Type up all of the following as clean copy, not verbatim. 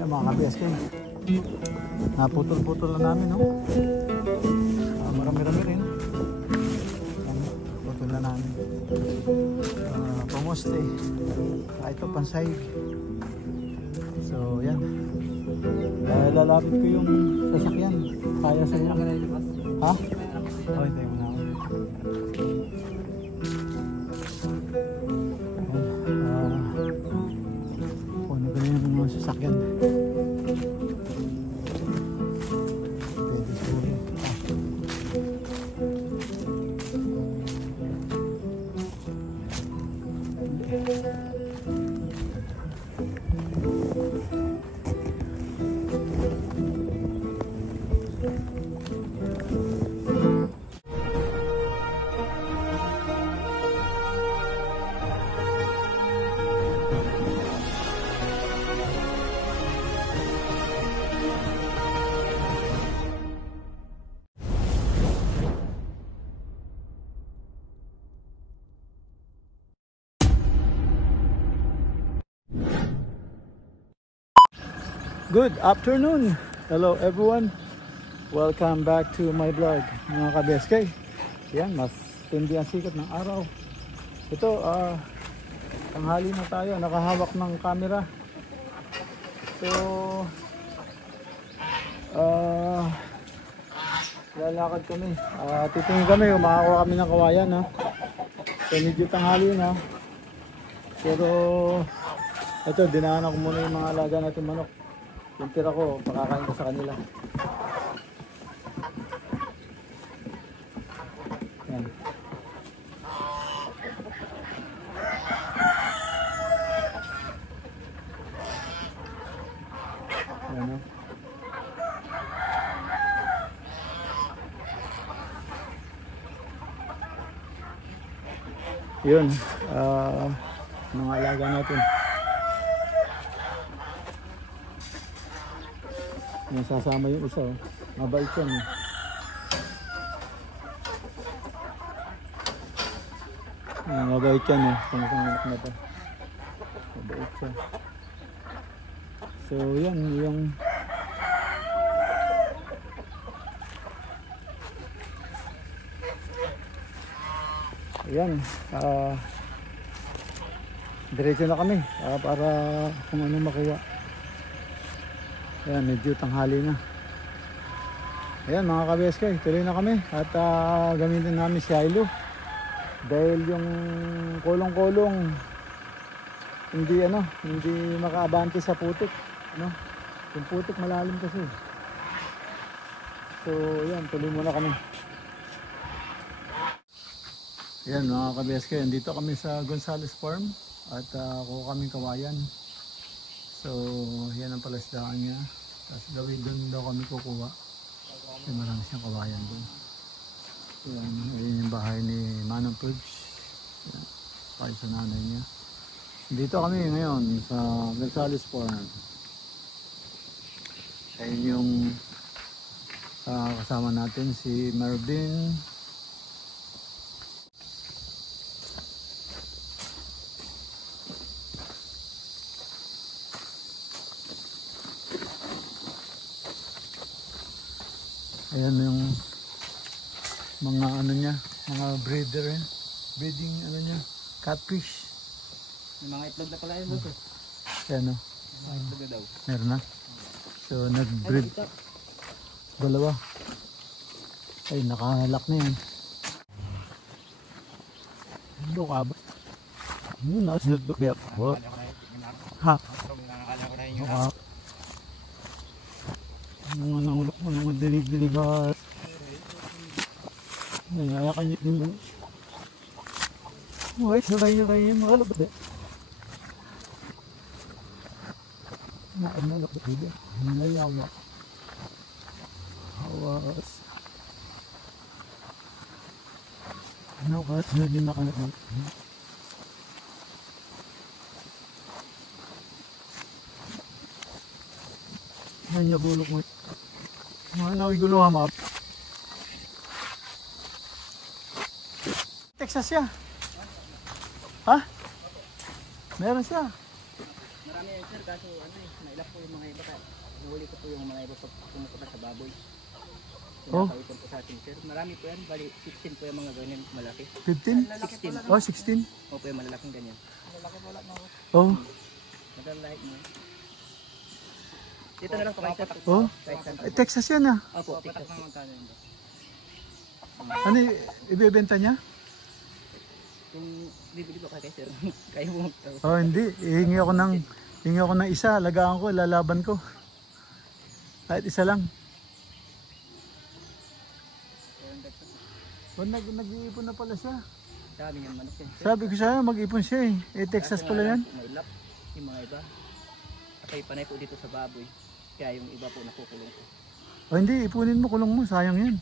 Yan mga ka-BSK, naputol-putol na namin, no? Marami-rami rin. Putol na namin. Pamuste, kahit pa pansay. So yan, lalapit ko yung sasakyan. Kaya sa inyo. Ha? Okay, tayo muna ako. Puno ko na yung sasakyan. Good afternoon! Hello everyone! Welcome back to my vlog mga ka-BSK. Yan, mas tindi ang sikat ng araw. Ito, tanghali na tayo, nakahawak ng camera. So, lalakad kami. Titingin kami, makakuha kami ng kawayan. Ha? So, medyo tanghali na. Pero, ito, dinaanan ko muna yung mga alaga natin manok. Yung tira ko, pakakain ko sa kanila. Yan. Yan, no? Yun, mga alaga natin. Yung sasama yung isa, oh. Mabait yan, eh. Mabait yan, eh. Pangasanganak na to. Mabait siya. So yan, yung yan, diretso na kami para kung ano makuha. Ayan, medyo tanghali na. Ayan mga ka-BSK, tuloy na kami. At gamitin namin si Hilo. Dahil yung kolong-kolong hindi makaabante sa putik. Yung putik malalim kasi. So ayan, tuloy muna kami. Ayan mga ka-BSK, dito kami sa Gonzales Farm. At kuha kami kawayan. So, yan ang palasdaan niya. Tapos gawin doon daw kami kukuha. Kasi marami siyang kawayan doon. Yan yung bahay ni Manong Pudge. Kaya sa nanay niya. Dito kami ngayon sa Gonzales Farm. Ayun yung kasama natin si Marvin. Ayan yung mga niya, mga breeder yan. Breeding niya, catfish. May mga itlog na pala yun doon. Ayan o. Mga itlog na daw. Meron na. So nag-breed. Dalawa. Ay, nakahalak na yan. Ano ka ba? Ano na? Sinadok kaya? Ha? Ha? Mga nangulok mo naman dilig-diligas. Nangyaya niyo din mo. Uy, sabay-sabay yung mga labad eh. Naalala ko dito. Nangyaya. Hawas. Ano ka? Sunod din nakalakot. Nangyaya bulok mo. Mga nakigulo map. Texas siya. Ha? Meron siya. Marami yan sir, kaso nailap po yung mga iba. hinuhuli ko po yung mga iba pag pumupunta sa baboy. Oh. Pinapawipon po sa atin sir. Marami po yan, bali 16 po yung mga ganyan malaki. 15? 16. Oh, 16? Opo yung malalaking ganyan. Malaki po lang. Oh. Madalahit mo. Dito na lang po kayo sir. Oh. Texas yan ah. Opo, Texas po. Ano ibebenta niya? Kung bibili po kayo sir, kayo mo magtaw. Oh, hindi. Hihingi ako ng isa, alagaan ko, lalaban ko. Kahit isa lang. Oh, nag-iipon na pala siya. Dami niyang manok yan sir. Sabi ko sa'yo, mag-ipon siya eh. Eh, Texas pala yan. May lap, yung mga iba. Kasi panay po dito sa baboy. Kaya yung iba po nakukulong po. Oh, hindi, ipunin mo, kulong mo, sayang yan.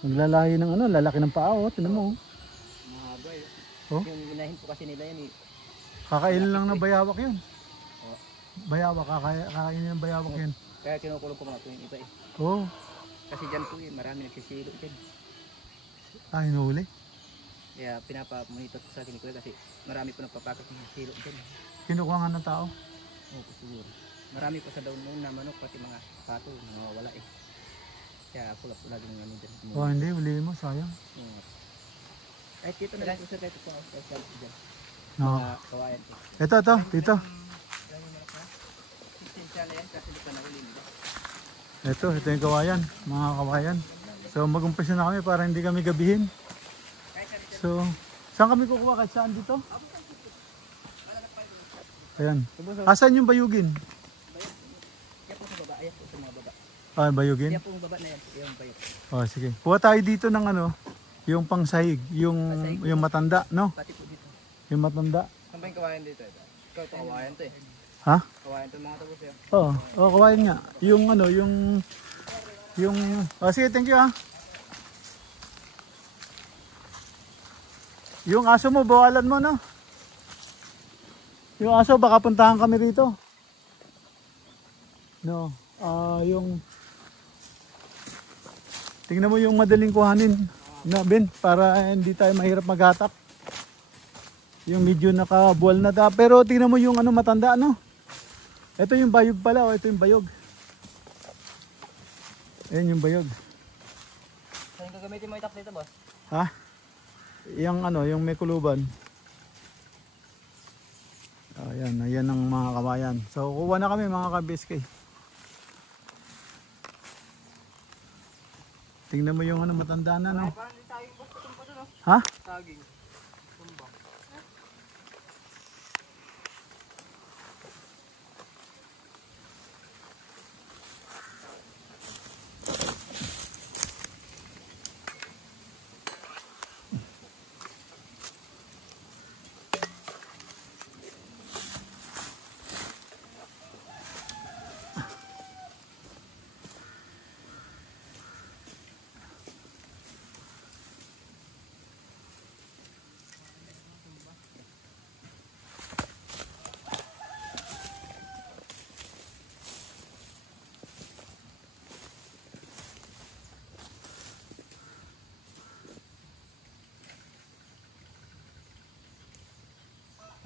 Maglalahi ng ano, lalaki ng paa, oh. Tinan mo. Mahaba eh. Oh. Yung inahin po kasi nila yan eh. Kakainin lang ng bayawak yan. Oh. Bayawak, kakainin ng bayawak yan. Kaya kinukulong ko mga po yung iba eh. Oh. Kasi dyan po eh, marami nagsisilo dyan. Ah, hinuhuli. Kaya pinapamonitor ko sa akin ni Kuya kasi marami po nagpapakat ng silo dyan. Kinukuha nga ng tao. Oo, siguro. Marami po sa daon noon na manok pati mga pato, nawawala eh. Kaya ako lagi ng ano dyan. Oh, hindi, huli mo, sayang. Kahit dito na lang po sir, kahit ito ako dyan. No. Mga kawayan po. Ito, dito. Alam mo manok na? 16 siya na yan kasi di pa nahuli nila. Ito yung kawayan, mga kawayan. So mag-umpisa na kami para hindi kami gabihin. So, saan kami kukuha? Kahit saan dito? Ayan. Asan yung bayugin? Kaya po sa baba, ayan po sa mga baba. Ah, bayugin? Kaya po yung baba na yan, yung bayog. Oh, sige. Kuha tayo dito ng ano, yung pangsahig, yung matanda, no? Pati po dito. Yung matanda. Saan ba yung kawayan dito? Ikaw ito kawayan to eh. Ha? Kawayan to mga tapos yan. Oo, kawayan nga. Yung ano, oh, sige, thank you ha. Yung aso mo, bawalan mo, no? Yung aso, baka puntahan kami rito. No, tingnan mo yung madaling kuhanin na Ben, para hindi tayo mahirap maghatak. Yung medyo nakabuwal na ta, pero tingnan mo yung ano matanda, no? Ito yung bayog pala, oh, ito yung bayog. Ayan yung bayog. Saan gagamitin mo itak dito, boss? Ha? Yung ano, yung may kuluban. Ayan ang mga kabayan. So kuha na kami mga ka-BSK. Tingnan mo yung ano matanda na, no? Ha? Saging.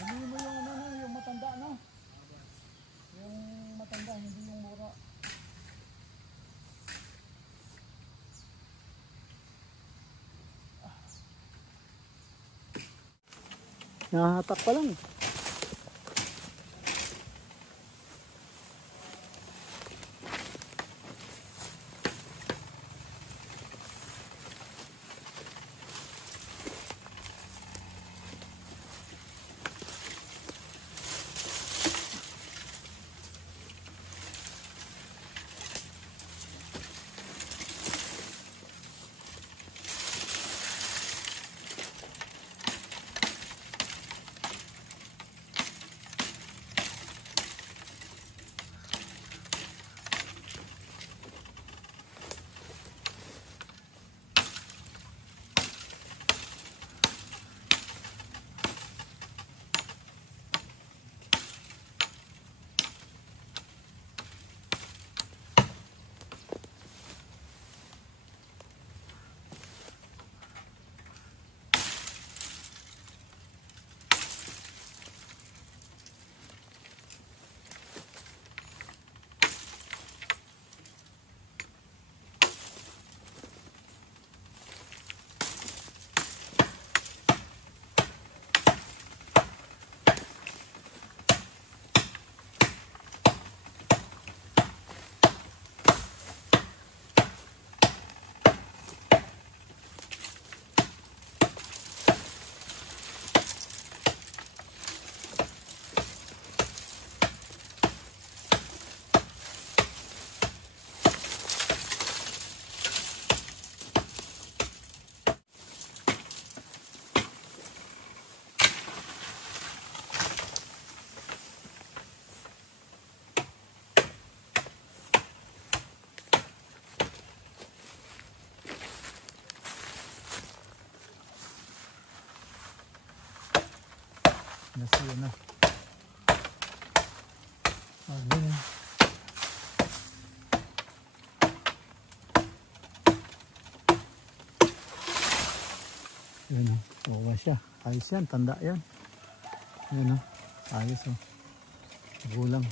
Hindi mo yung ano, yung matanda, no? Yung matanda, hindi yung mura. Nahatak pa lang. Nasi na. Agin. Yun o. Bawa siya. Ayos yan. Tanda yan. Yun o. Ayos o. Gulang.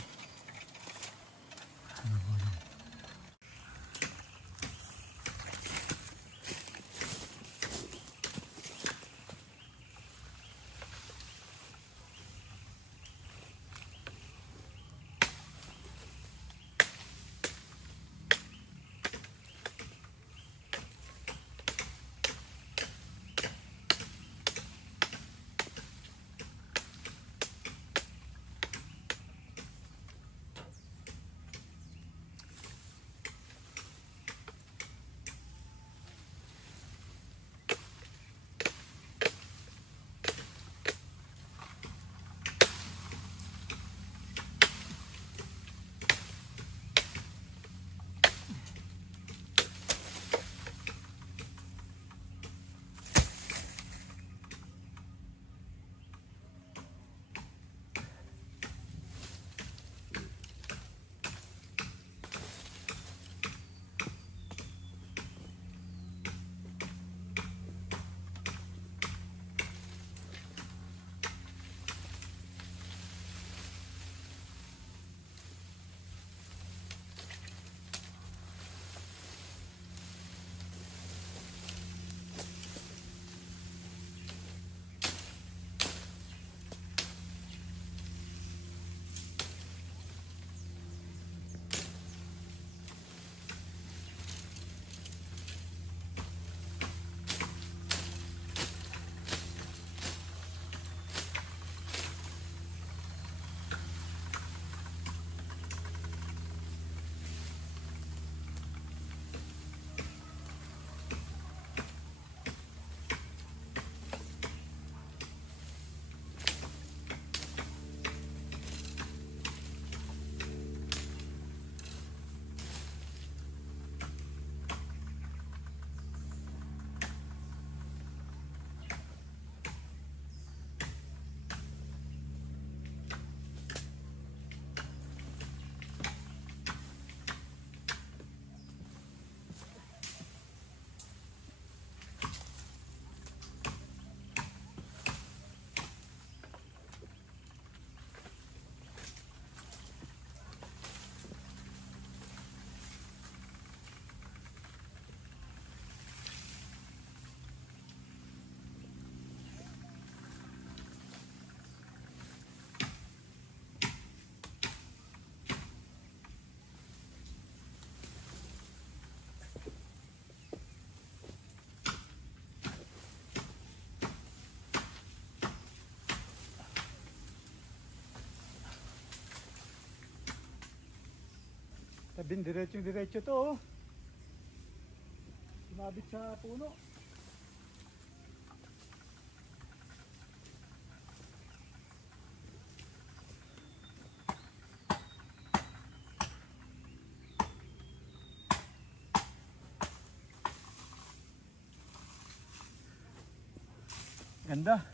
Sabing diretso to oh. Sumabit sa puno. Ganda.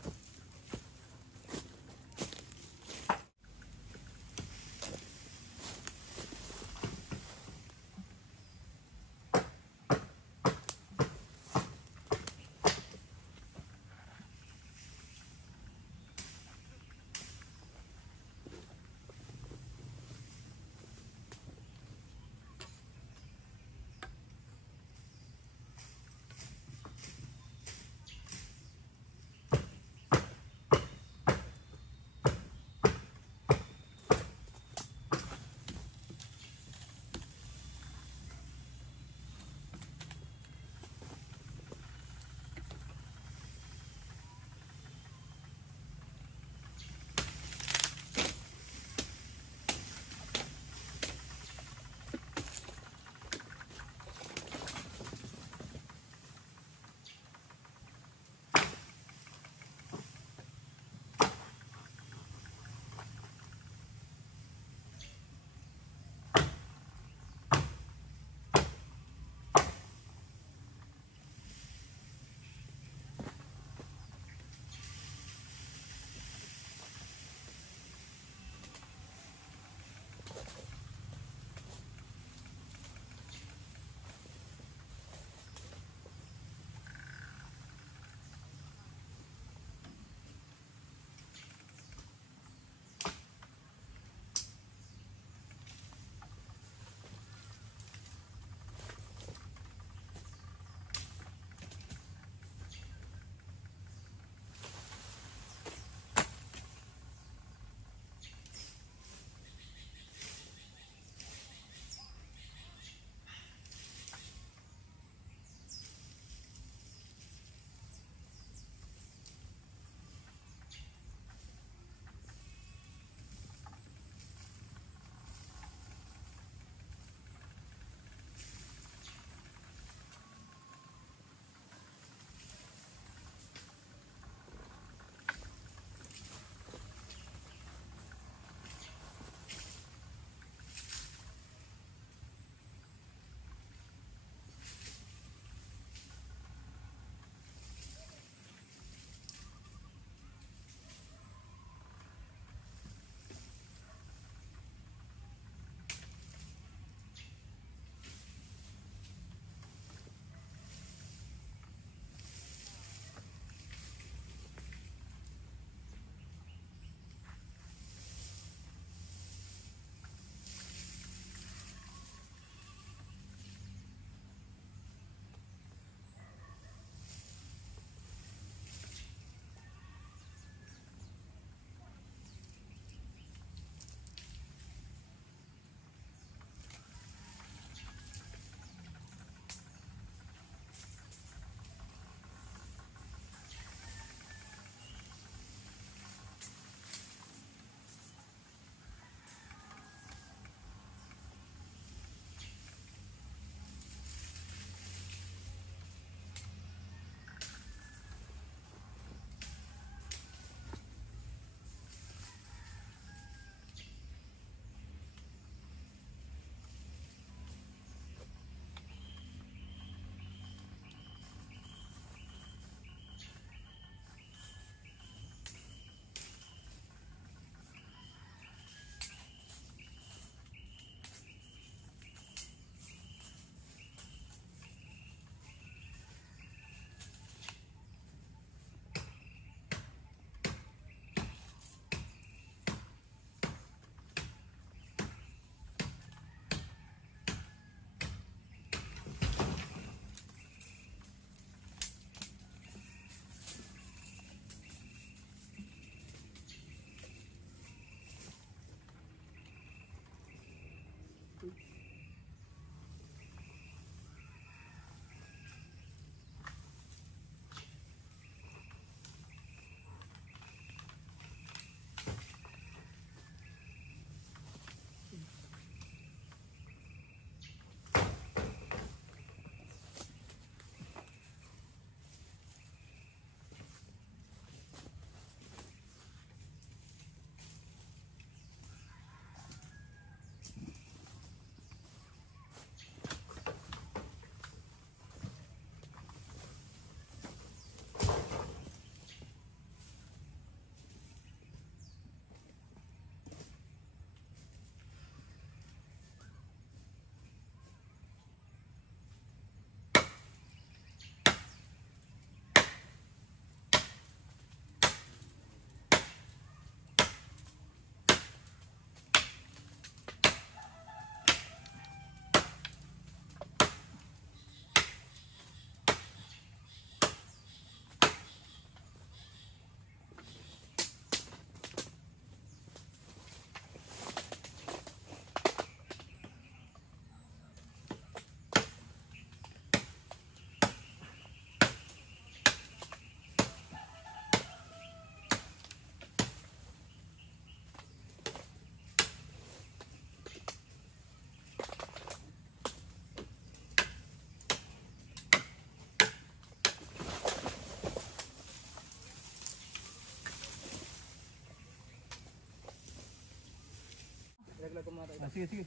lang kumata ito. Sige, sige.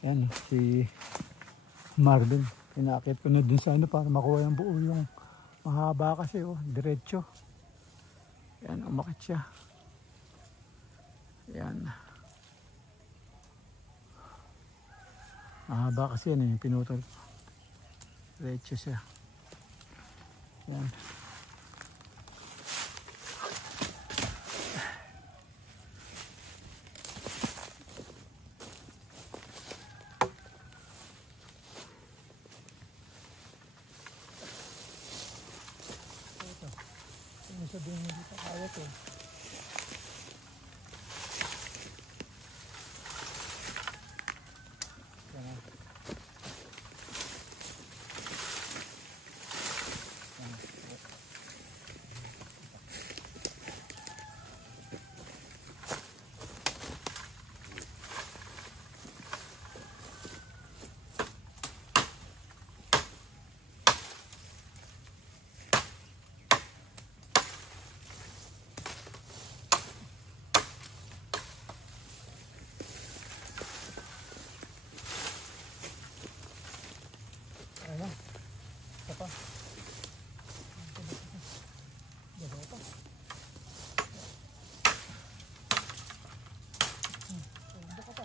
Yan, si Marvin. Inaakit ko na dun sa ano para makuha yung buo yung mahaba kasi oh, diretso. Yan, umakit siya. Yan. Mahaba kasi yan yung pinutol. Diretso siya. Yan. Sabihin mo dito kaya to. Yan na. Ayan. Isa pa. Dalawa pa. Dalawa ka pa.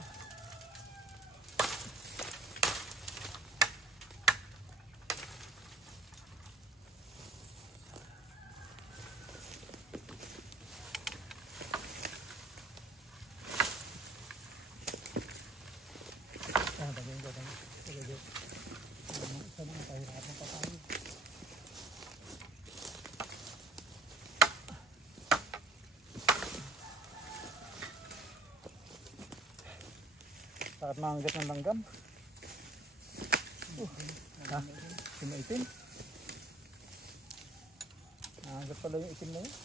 Tagayin ko. Tagayin. Isa na kahirapan pa tayo. Takot maanggat ng langgam. Ha? Sumaitin? Maanggat pala yung itim na yun.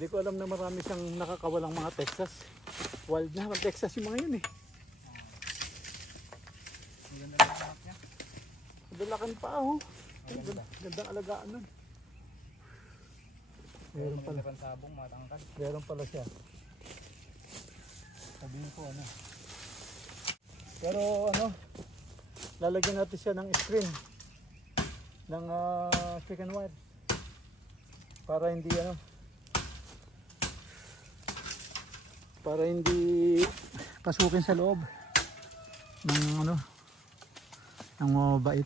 Hindi ko alam na marami siyang nakakawalang mga Texas. Wild na, Texas yung mga yun eh. Maganda lang ang niya. Dalakan pa oh. Gandang alagaan nun. Meron pala. Sabong, matangkad. Meron pala siya. Sabihin ko ano. Pero ano, lalagyan natin siya ng screen ng chicken wire para hindi ano, para hindi pasukin sa loob ng ano, ng mabait.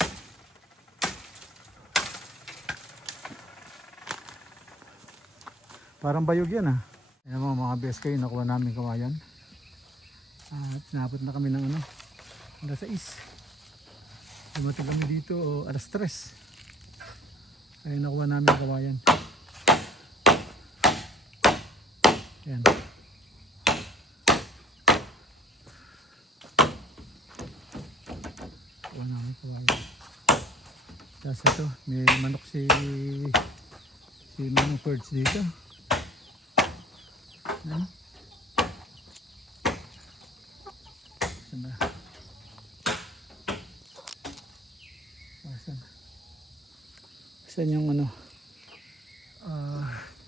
Parang bayog yan ah. Ayan mga BSK, nakuha namin kawayan. At napot na kami ng ano, alas 6. Dumating kami dito alas 3. Ay nakuha namin kawayan. Ayan. Nakuha namin kawayan. Tapos ito, may manok si Manong Perch dito. Ayan. Saan ba? Saan yung ano,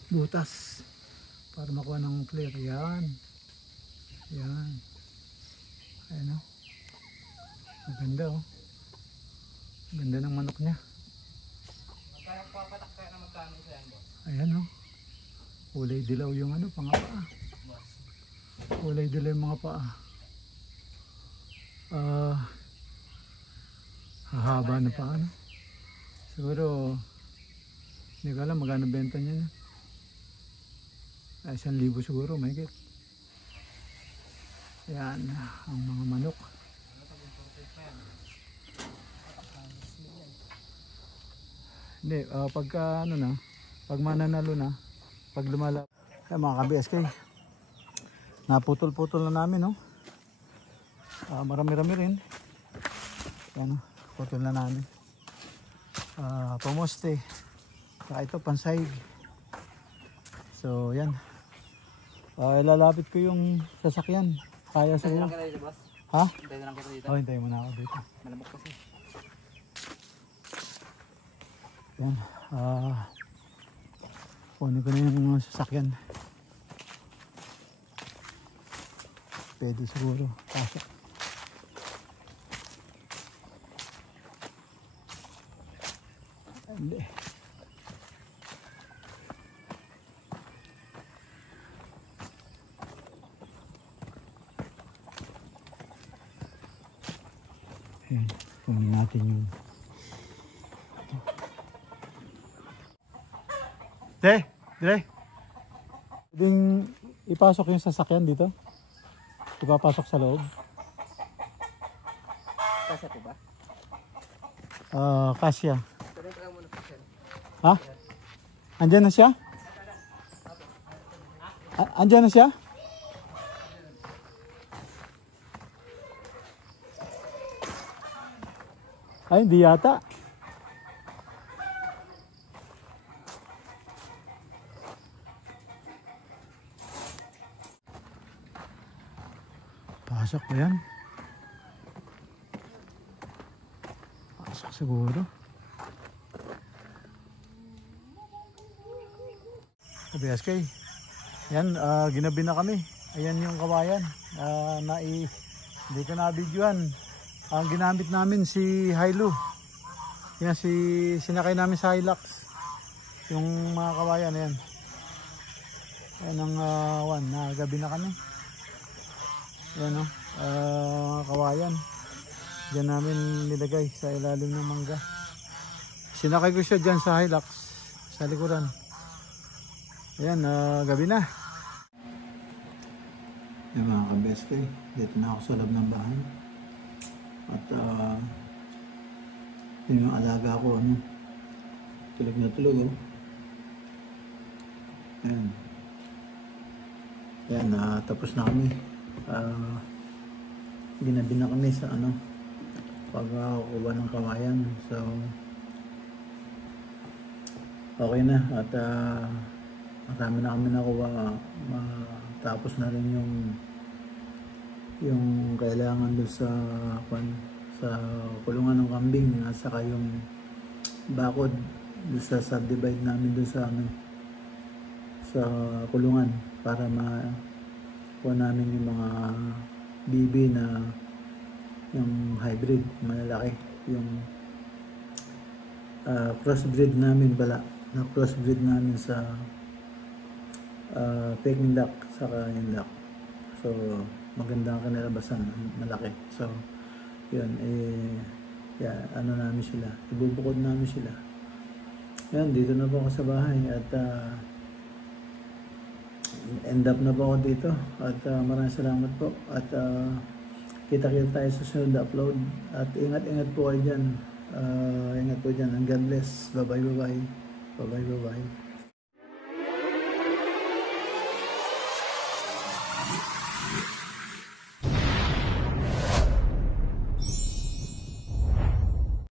butas para makuha ng clear. Yan. Yan. Ayan o. Maganda o. Maganda ng manok niya. Kaya papatak kaya na magkano sa yan, boss? Ayan o. Kulay dilaw yung ano, pangapaa. Boss. Kulay dilaw yung mga paa. Hahaba na pa ano. Siguro, hindi ko alam magkano benta niya. Ay, 1,000 siguro, mahigit. Yan, ang mga manok. Hindi, pagka ano na, pag mananalo na, pag lumala, ay mga ka-BSK, naputol-putol na namin, no? Marami-rami rin. Yan, putol na namin. Pamoste. Saka ito, pansahig. So, yan. Ilalapit ko yung sasakyan. Kaya siguro. Hintayin lang kita dito, boss. Ha? Hintayin lang kita dito. Hintayin mo na ako dito. Malamok kasi. Yan. Kunin ko na yung sasakyan. Pwede siguro. Pasok. Hindi. Ayan. Kunin natin yung Dire. Pwedeng ipasok yung sasakyan dito? Ipapasok sa loob? Kasya po ba? Kasya. Pwede ka lang muna po siya. Ha? Andyan na siya? Andyan na siya? Ay, hindi yata. Pasok ba yan? Pasok siguro. Sa BSK. Yan, ginabi na kami. Ayan yung kawayan. Hindi ko na-videoan. Ang ginamit namin si Hilo. Yan, sinakay namin sa Hilux. Yung mga kawayan, ayan. Ayan ang nagabi na kami. Yan o, kawayan. Diyan namin nilagay sa ilalim ng mangga. Sinakay ko siya dyan sa Hilux, sa likuran. Ayan, gabi na. Yan mga ka-BSK, dito na ako sa loob ng bahay. At yun yung alaga ko, ano, tulog na tulog oh. Ayan. Ayan, tapos na kami. Ginabi na kami sa ano, pagkukuha ng kawayan. So okay na at marami na kami nakuha. Matapos na rin yung kailangan doon sa kulungan ng kambing at saka yung bakod doon sa subdivide namin doon sa sa kulungan para kuha namin yung mga bibi na yung hybrid, malalaki, yung crossbreed namin bala, na crossbreed namin sa Peking duck saka yung duck. So maganda ang kanilabasan, malaki. So yun, ano namin sila, ibubukod namin sila. Yan, dito na po ako sa bahay at end up na po ako dito at maraming salamat po at kita-kita tayo sa sunod na upload at ingat-ingat po kayo dyan. Ingat po dyan and God bless. Bye bye.